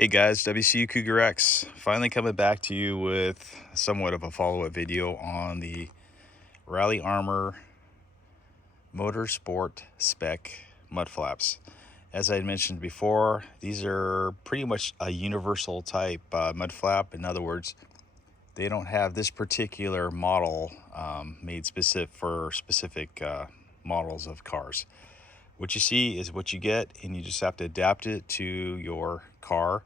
Hey guys, WCU Cougar X, finally coming back to you with somewhat of a follow-up video on the Rally Armor Motorsport Spec Mudflaps. As I mentioned before, these are pretty much a universal type mudflap. In other words, they don't have this particular model made specific for specific models of cars. What you see is what you get, and you just have to adapt it to your car.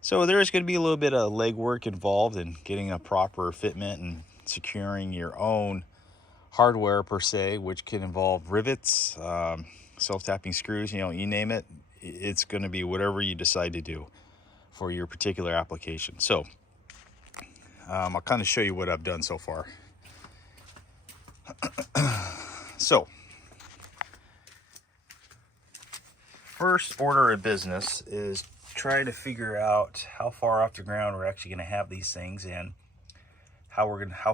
So there is going to be a little bit of legwork involved in getting a proper fitment and securing your own hardware per se, which can involve rivets, self-tapping screws, you name it. It's going to be whatever you decide to do for your particular application. So I'll kind of show you what I've done so far. So first order of business is try to figure out how far off the ground we're actually going to have these things and how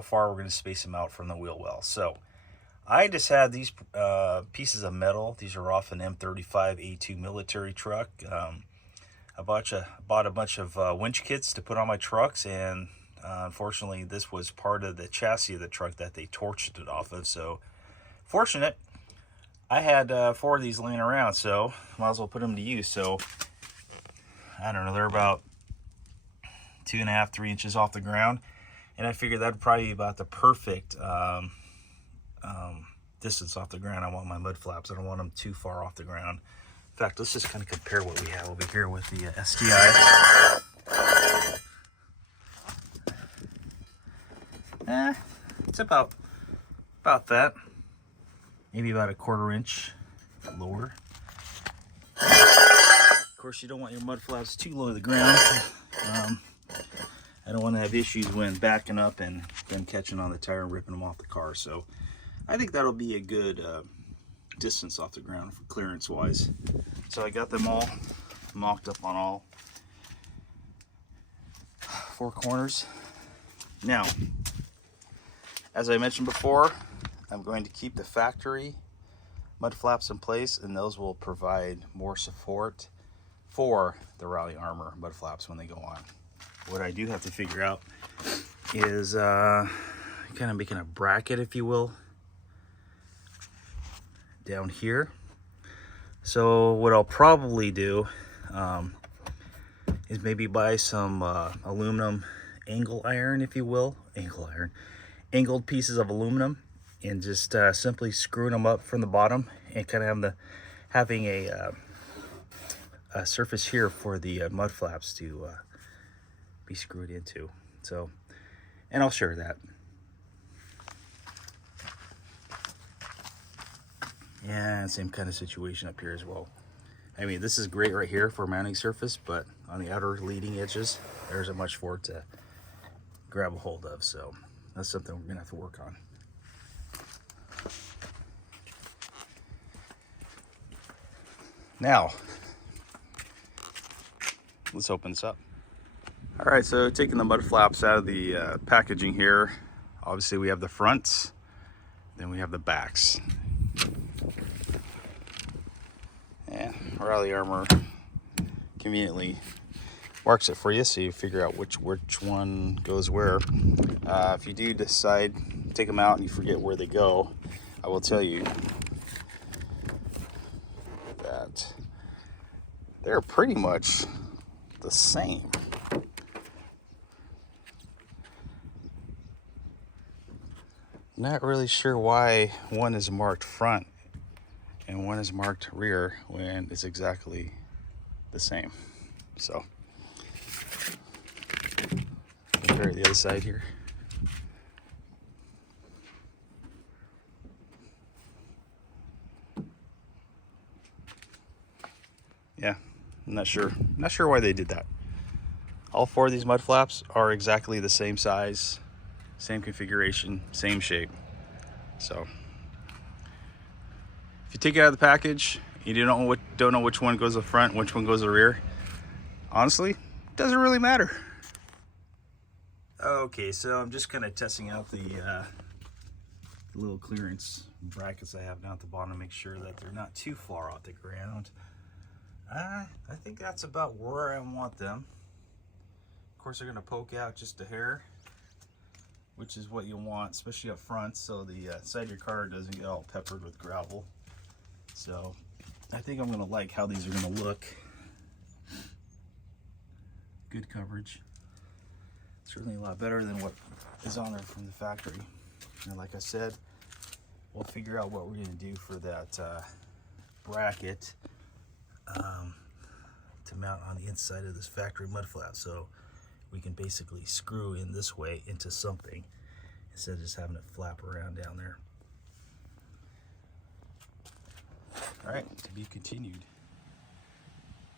far we're going to space them out from the wheel well. So I just had these pieces of metal. These are off an M35A2 military truck. I bought a bunch of winch kits to put on my trucks, and unfortunately this was part of the chassis of the truck that they torched it off of. So fortunate, I had 4 of these laying around, so might as well put them to use. So I don't know, they're about 2.5 to 3 inches off the ground, and I figured that'd probably be about the perfect distance off the ground. I want my mud flaps. I don't want them too far off the ground. In fact, let's just kind of compare what we have over here with the STI. It's about that. Maybe about a 1/4 inch lower. Of course, you don't want your mud flaps too low to the ground. I don't want to have issues when backing up and them catching on the tire and ripping them off the car. So I think that'll be a good distance off the ground for clearance wise. So I got them all mocked up on all 4 corners. Now, as I mentioned before, I'm going to keep the factory mud flaps in place, and those will provide more support for the Rally Armor mud flaps when they go on. What I do have to figure out is kind of making a bracket, if you will, down here. So what I'll probably do is maybe buy some aluminum angle iron, if you will, angled pieces of aluminum, and just simply screwing them up from the bottom, and kind of having a surface here for the mud flaps to be screwed into. So, and I'll share that. Yeah, same kind of situation up here as well. I mean, this is great right here for mounting surface, but on the outer leading edges, there isn't much for it to grab a hold of. So that's something we're gonna have to work on. Now, let's open this up. All right, so taking the mud flaps out of the packaging here, obviously we have the fronts, then we have the backs. Yeah, Rally Armor conveniently marks it for you, so you figure out which one goes where. If you do decide to take them out and you forget where they go, I will tell you that they're pretty much the same. Not really sure why one is marked front and one is marked rear when it's exactly the same. So compare the other side here. Yeah, I'm not sure why they did that. All 4 of these mud flaps are exactly the same size, same configuration, same shape. So if you take it out of the package, you don't know which one goes to the front, which one goes to the rear, honestly, it doesn't really matter. Okay, so I'm just kind of testing out the little clearance brackets I have down at the bottom to make sure that they're not too far off the ground. I think that's about where I want them. Of course, they're going to poke out just a hair, which is what you want, especially up front, so the side of your car doesn't get all peppered with gravel. So I think I'm going to like how these are going to look. Good coverage. Certainly a lot better than what is on there from the factory. And like I said, we'll figure out what we're going to do for that bracket to mount on the inside of this factory mud flap, so we can basically screw in this way into something instead of just having it flap around down there. All right, to be continued.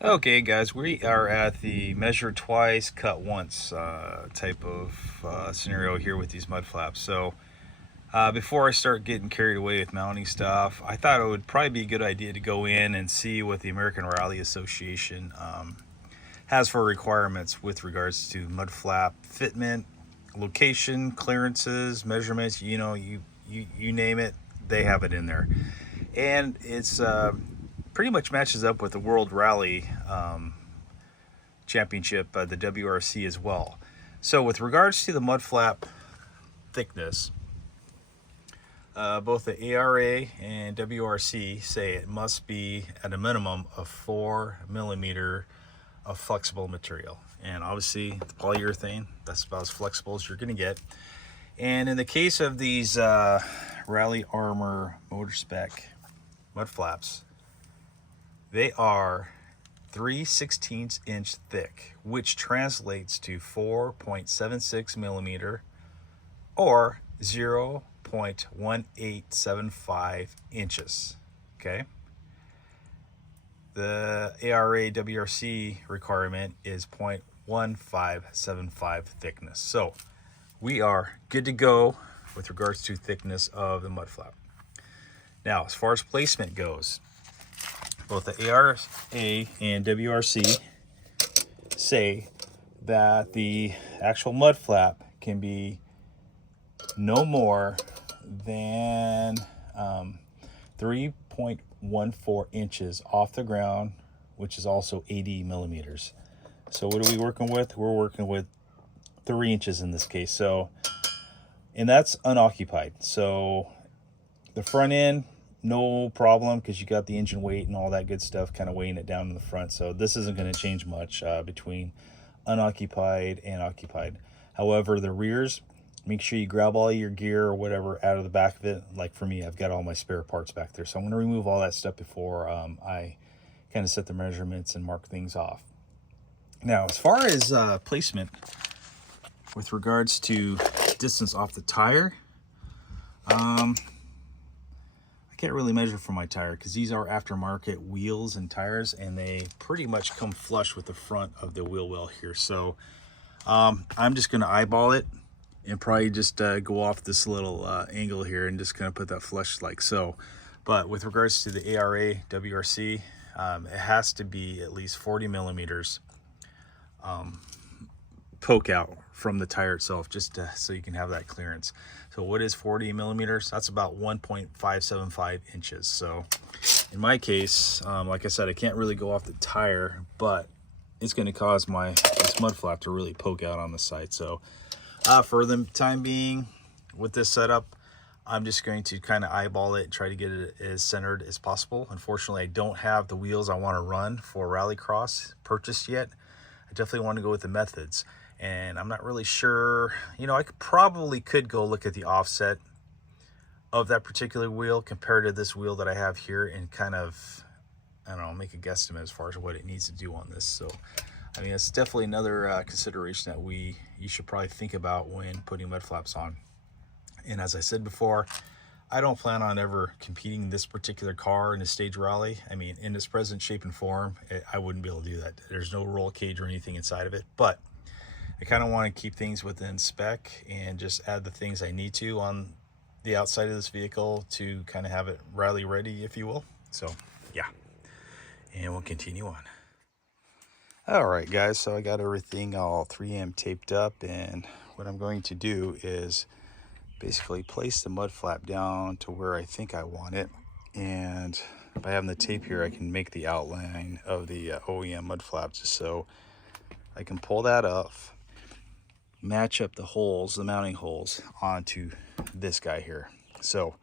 Okay guys, we are at the measure twice, cut once type of scenario here with these mud flaps. So before I start getting carried away with mounting stuff, I thought it would probably be a good idea to go in and see what the American Rally Association has for requirements with regards to mud flap fitment, location, clearances, measurements. You know, you name it, they have it in there. And it's pretty much matches up with the World Rally Championship, the WRC as well. So with regards to the mud flap thickness, both the ARA and WRC say it must be at a minimum of 4 millimeter of flexible material. And obviously the polyurethane, that's about as flexible as you're going to get. And in the case of these Rally Armor Motor Spec mud flaps, they are 3/16 inch thick, which translates to 4.76 millimeter or 0.1875 inches. Okay. The ARA WRC requirement is 0.1575 thickness. So we are good to go with regards to thickness of the mud flap. Now, as far as placement goes, both the ARA and WRC say that the actual mud flap can be no more than 3.14 inches off the ground, which is also 80 millimeters. So what are we working with? We're working with 3 inches in this case. So, and that's unoccupied. So the front end, no problem, because you got the engine weight and all that good stuff kind of weighing it down in the front. So this isn't going to change much between unoccupied and occupied. However, the rears, make sure you grab all your gear or whatever out of the back of it. Like for me, I've got all my spare parts back there. So I'm going to remove all that stuff before I kind of set the measurements and mark things off. Now, as far as placement with regards to distance off the tire, I can't really measure for my tire because these are aftermarket wheels and tires, and they pretty much come flush with the front of the wheel well here. So I'm just going to eyeball it and probably just go off this little angle here and just kind of put that flush like so. But with regards to the ARA WRC, it has to be at least 40 millimeters poke out from the tire itself, just so you can have that clearance. So what is 40 millimeters? That's about 1.575 inches. So in my case, like I said, I can't really go off the tire, but it's going to cause this mud flap to really poke out on the side. So for the time being with this setup, I'm just going to kind of eyeball it and try to get it as centered as possible. Unfortunately, I don't have the wheels I want to run for Rallycross purchased yet. I definitely want to go with the methods, and I'm not really sure. You know, I probably could go look at the offset of that particular wheel compared to this wheel that I have here and kind of, I don't know, make a guesstimate as far as what it needs to do on this. So I mean, it's definitely another consideration that you should probably think about when putting mud flaps on. And as I said before, I don't plan on ever competing this particular car in a stage rally. I mean, in its present shape and form, I wouldn't be able to do that. There's no roll cage or anything inside of it, but I kind of want to keep things within spec and just add the things I need to on the outside of this vehicle to kind of have it rally ready, if you will. So yeah, and we'll continue on. All right, guys, so I got everything all 3M taped up, and what I'm going to do is basically place the mud flap down to where I think I want it, and by having the tape here, I can make the outline of the OEM mud flap, just so I can pull that off, match up the holes, the mounting holes, onto this guy here. So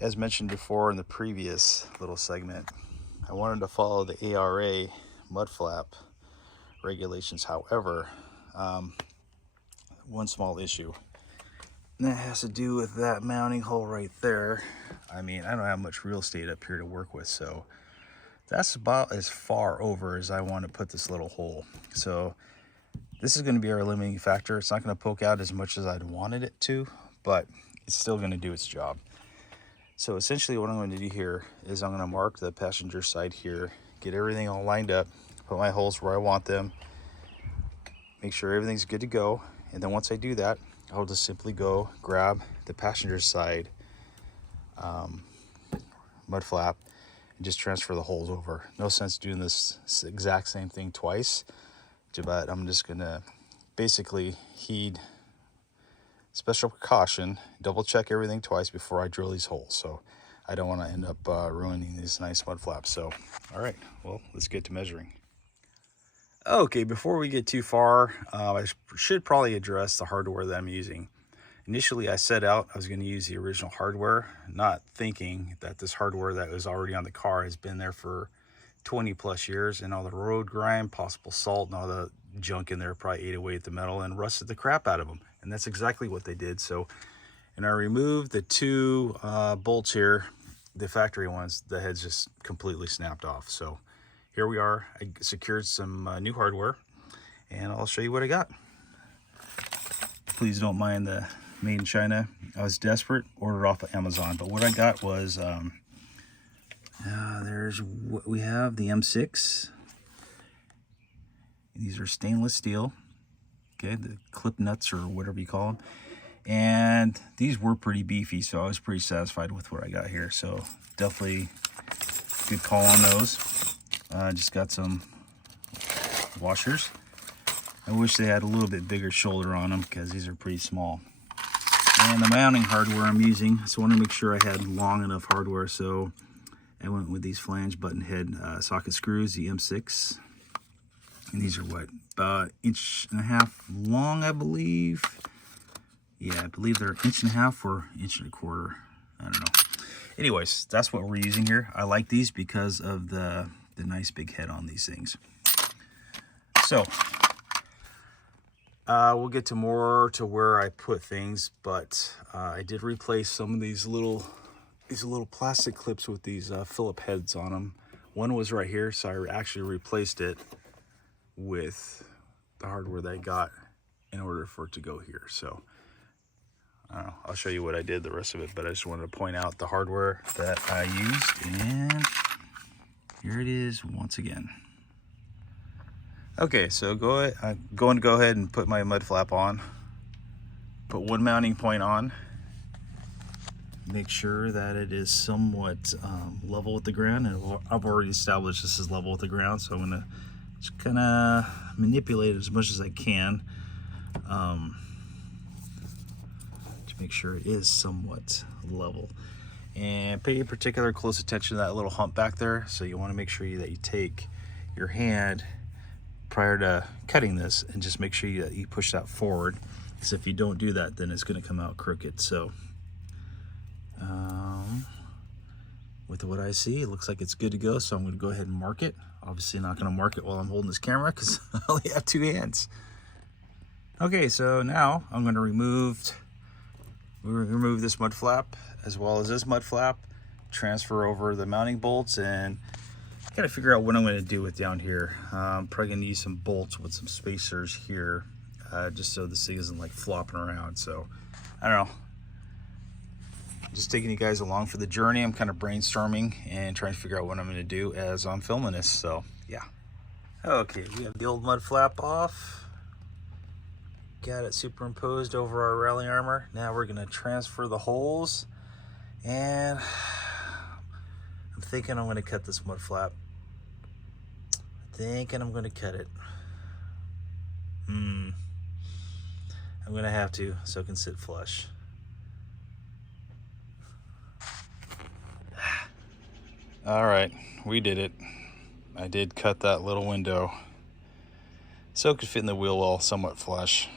as mentioned before in the previous little segment, I wanted to follow the ARA mud flap regulations. However, one small issue, and that has to do with that mounting hole right there. I mean, I don't have much real estate up here to work with, so that's about as far over as I want to put this little hole. So this is going to be our limiting factor. It's not going to poke out as much as I'd wanted it to, but it's still going to do its job. So essentially what I'm going to do here is I'm going to mark the passenger side here, get everything all lined up, put my holes where I want them, make sure everything's good to go. And then once I do that, I'll just simply go grab the passenger side mud flap and just transfer the holes over. No sense doing this exact same thing twice, but I'm just gonna basically heed special precaution, double check everything twice before I drill these holes, so I don't want to end up ruining these nice mud flaps. So all right, well, let's get to measuring. Okay, before we get too far, I should probably address the hardware that I'm using. Initially, I set out I was going to use the original hardware, not thinking that this hardware that was already on the car has been there for 20 plus years, and all the road grime, possible salt, and all the junk in there probably ate away at the metal and rusted the crap out of them. And that's exactly what they did. So, and I removed the two bolts here, the factory ones. The heads just completely snapped off. So here we are. I secured some new hardware, and I'll show you what I got. Please don't mind the made in China. I was desperate, ordered off of Amazon, but what I got was there's what we have, the M6. These are stainless steel, okay, the clip nuts or whatever you call them, and these were pretty beefy, so I was pretty satisfied with what I got here. So definitely good call on those. Just got some washers. I wish they had a little bit bigger shoulder on them because these are pretty small. And the mounting hardware I'm using, so I want to make sure I had long enough hardware, so I went with these flange button head socket screws, the M6. And these are what, about 1.5 inches long, I believe. Yeah, I believe they're 1.5 inches or 1.25 inches. I don't know. Anyways, that's what we're using here. I like these because of the nice big head on these things. So we'll get to more to where I put things, but I did replace some of these little plastic clips with these Phillip heads on them. One was right here, so I actually replaced it with the hardware that I got in order for it to go here. So I don't know, I'll show you what I did the rest of it, but I just wanted to point out the hardware that I used, and here it is once again. Okay, so I'm going to go ahead and put my mud flap on. Put one mounting point on. Make sure that it is somewhat level with the ground, and I've already established this is level with the ground, so I'm gonna just kind of manipulate it as much as I can to make sure it is somewhat level. And pay particular close attention to that little hump back there. So you want to make sure that you take your hand prior to cutting this and just make sure that you push that forward, because if you don't do that, then it's going to come out crooked. So with what I see, it looks like it's good to go, so I'm going to go ahead and mark it. Obviously not going to mark it while I'm holding this camera because I only have two hands. Okay, so now I'm going to remove this mud flap as well as this mud flap, transfer over the mounting bolts, and gotta figure out what I'm going to do with down here. I'm probably going to use some bolts with some spacers here, just so this thing isn't like flopping around. So I don't know, just taking you guys along for the journey. I'm kind of brainstorming and trying to figure out what I'm going to do as I'm filming this. So yeah. Okay, we have the old mud flap off. Got it superimposed over our rally armor. Now we're going to transfer the holes, and I'm thinking I'm going to cut this mud flap. Thinking I'm going to cut it. I'm going to have to, so it can sit flush. All right, we did it. I did cut that little window so it could fit in the wheel well somewhat flush.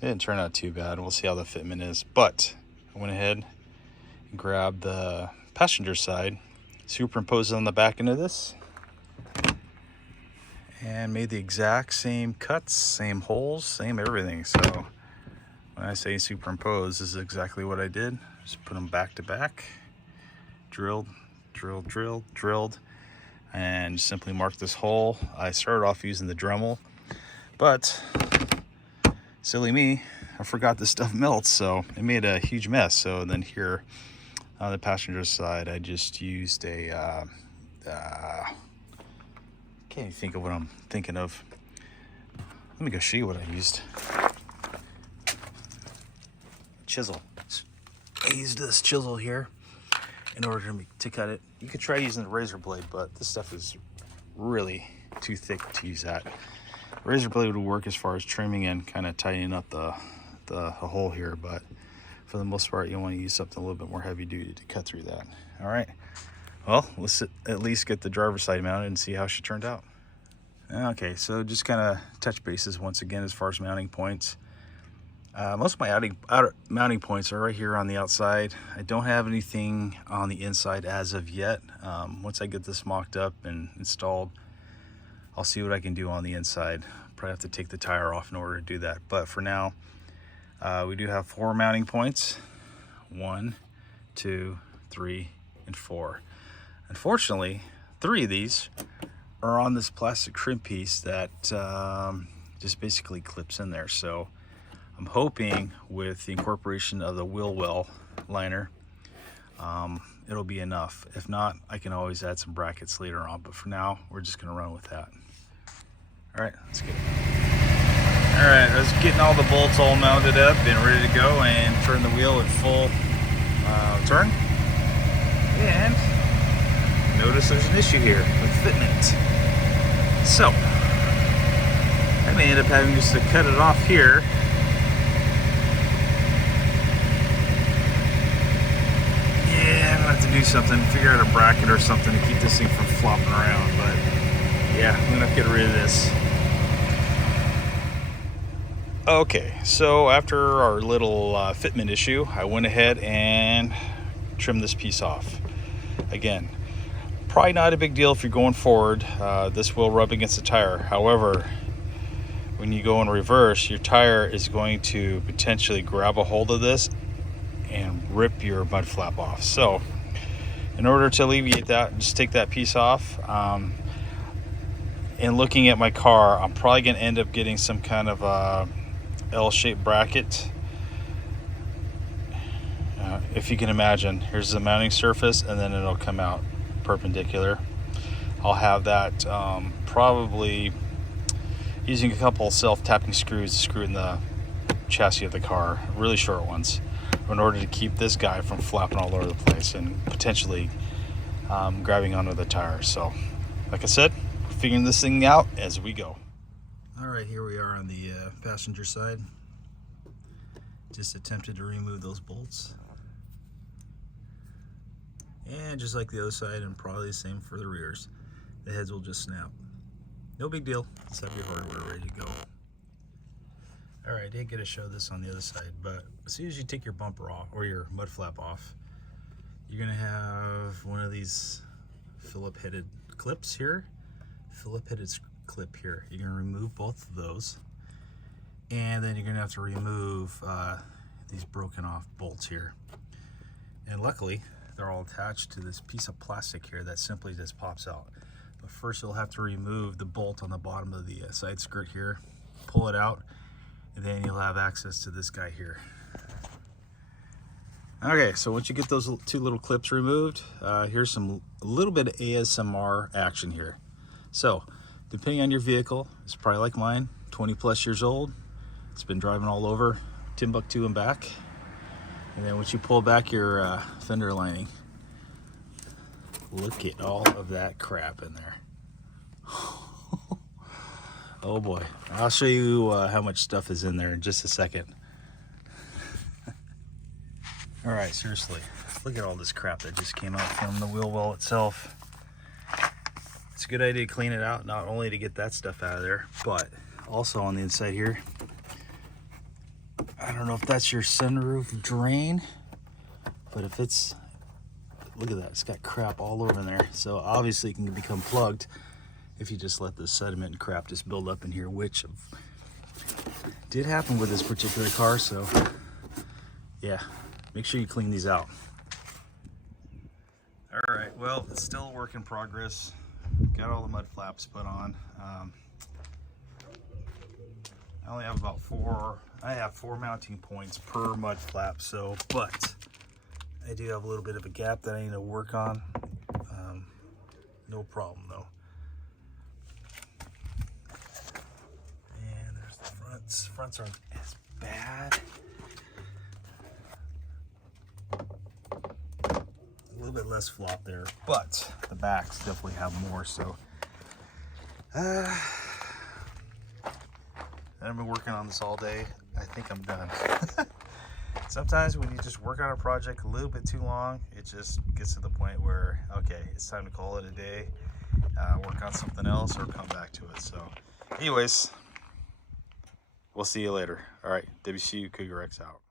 It didn't turn out too bad. We'll see how the fitment is. But I went ahead and grabbed the passenger side, superimposed it on the back end of this, and made the exact same cuts, same holes, same everything. So when I say superimpose, this is exactly what I did. Just put them back to back, drilled, and simply marked this hole. I started off using the Dremel, but silly me, I forgot this stuff melts, so it made a huge mess. So then here on the passenger side, I just used a can't even think of what I'm thinking of. Let me go show you what I used. Chisel. I used this chisel here in order to cut it. You could try using the razor blade, but this stuff is really too thick to use that. Razor blade would work as far as trimming and kind of tightening up the hole here, but for the most part, you want to use something a little bit more heavy duty to cut through that. All right. Well, let's at least get the driver's side mounted and see how she turned out. Okay, so just kind of touch bases once again as far as mounting points. Most of my outer mounting points are right here on the outside. I don't have anything on the inside as of yet. Once I get this mocked up and installed, I'll see what I can do on the inside. Probably have to take the tire off in order to do that. But for now, we do have 4 mounting points. 1, 2, 3, and 4. Unfortunately, 3 of these are on this plastic trim piece that just basically clips in there. So I'm hoping with the incorporation of the wheel well liner, it'll be enough. If not, I can always add some brackets later on, but for now, we're just gonna run with that. All right, let's get it. All right, I was getting all the bolts all mounted up and ready to go and turn the wheel at full turn. And notice there's an issue here with fitment. So I may end up having just to cut it off here. Yeah, I'm gonna have to do something, figure out a bracket or something to keep this thing from flopping around, but yeah, I'm gonna have to get rid of this. Okay, so after our little fitment issue, I went ahead and trimmed this piece off. Again, probably not a big deal if you're going forward. This will rub against the tire. However, when you go in reverse, your tire is going to potentially grab a hold of this and rip your mud flap off. So in order to alleviate that, just take that piece off. And looking at my car, I'm probably going to end up getting some kind of L-shaped bracket. If you can imagine, here's the mounting surface, and then it'll come out perpendicular. I'll have that probably using a couple self-tapping screws to screw in the chassis of the car, really short ones, in order to keep this guy from flapping all over the place and potentially grabbing onto the tires. So like I said, we're figuring this thing out as we go. All right, here we are on the passenger side. Just attempted to remove those bolts. And just like the other side, and probably the same for the rears, the heads will just snap. No big deal. Let's have your hardware ready to go. All right, I did get to show this on the other side, but as soon as you take your bumper off or your mud flap off, you're gonna have one of these Phillip-headed clips here, Phillip-headed clip here. You're gonna remove both of those, and then you're gonna have to remove these broken off bolts here. And luckily, they're all attached to this piece of plastic here that simply just pops out. But first you'll have to remove the bolt on the bottom of the side skirt here, pull it out, and then you'll have access to this guy here. Okay, so once you get those 2 little clips removed, here's a little bit of ASMR action here. So depending on your vehicle, it's probably like mine, 20 plus years old. It's been driving all over Timbuktu and back. And then once you pull back your fender lining, look at all of that crap in there. Oh boy, I'll show you how much stuff is in there in just a second. All right, seriously, Look at all this crap that just came out from the wheel well itself. It's a good idea to clean it out, not only to get that stuff out of there, but also on the inside here. I don't know if that's your sunroof drain, but if it's, look at that, it's got crap all over in there. So obviously it can become plugged if you just let the sediment and crap just build up in here, which did happen with this particular car. So yeah, make sure you clean these out. All right, well, it's still a work in progress. Got all the mud flaps put on. I only have about four mounting points per mud flap, so, but I do have a little bit of a gap that I need to work on. No problem though. And there's the fronts. Fronts aren't as bad. A little bit less flop there, but the backs definitely have more, so. I've been working on this all day. I think I'm done. Sometimes when you just work on a project a little bit too long, it just gets to the point where, okay, it's time to call it a day, work on something else, or come back to it. So anyways, we'll see you later. All right, WCU Cougar X out.